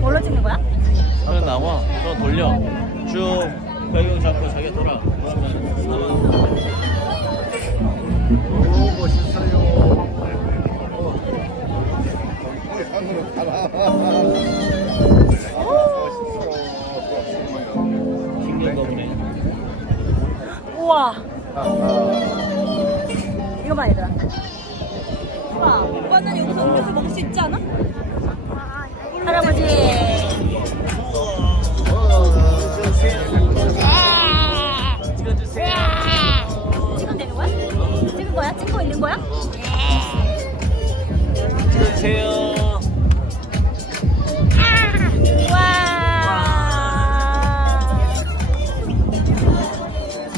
뭘로 찍는 거야? 그냥 나와. 너 돌려. 쭉 배경 잡고 자기 돌아. 오 멋있어요. 어, 산으로 가라. 멋있어. 신경 없네. 우와. 이거 봐 얘들아. 오빠, 오빠는 여기서 음료수 먹을 수 있지 않아?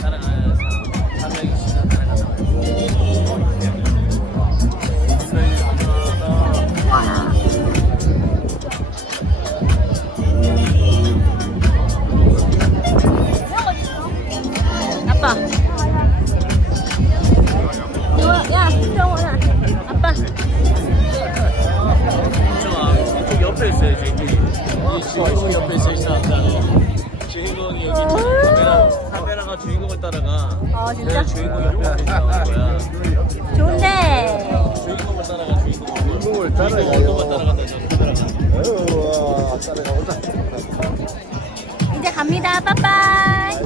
사랑하는 아빠. 어, 야, 병원아. 아빠. 주인공 옆에 있어 있었다고. 주인공이 여기 카메라, 카메라가 주인공을 따라가. 어, 진짜? 주인공 옆에 나오는 거야. 좋은데. 주인공을 따라가, 주인공을. 주인공을 따라가요. 주인공을 따라간다, 저 카메라가. 우와 따라가보자. 이제 갑니다. 빠빠이.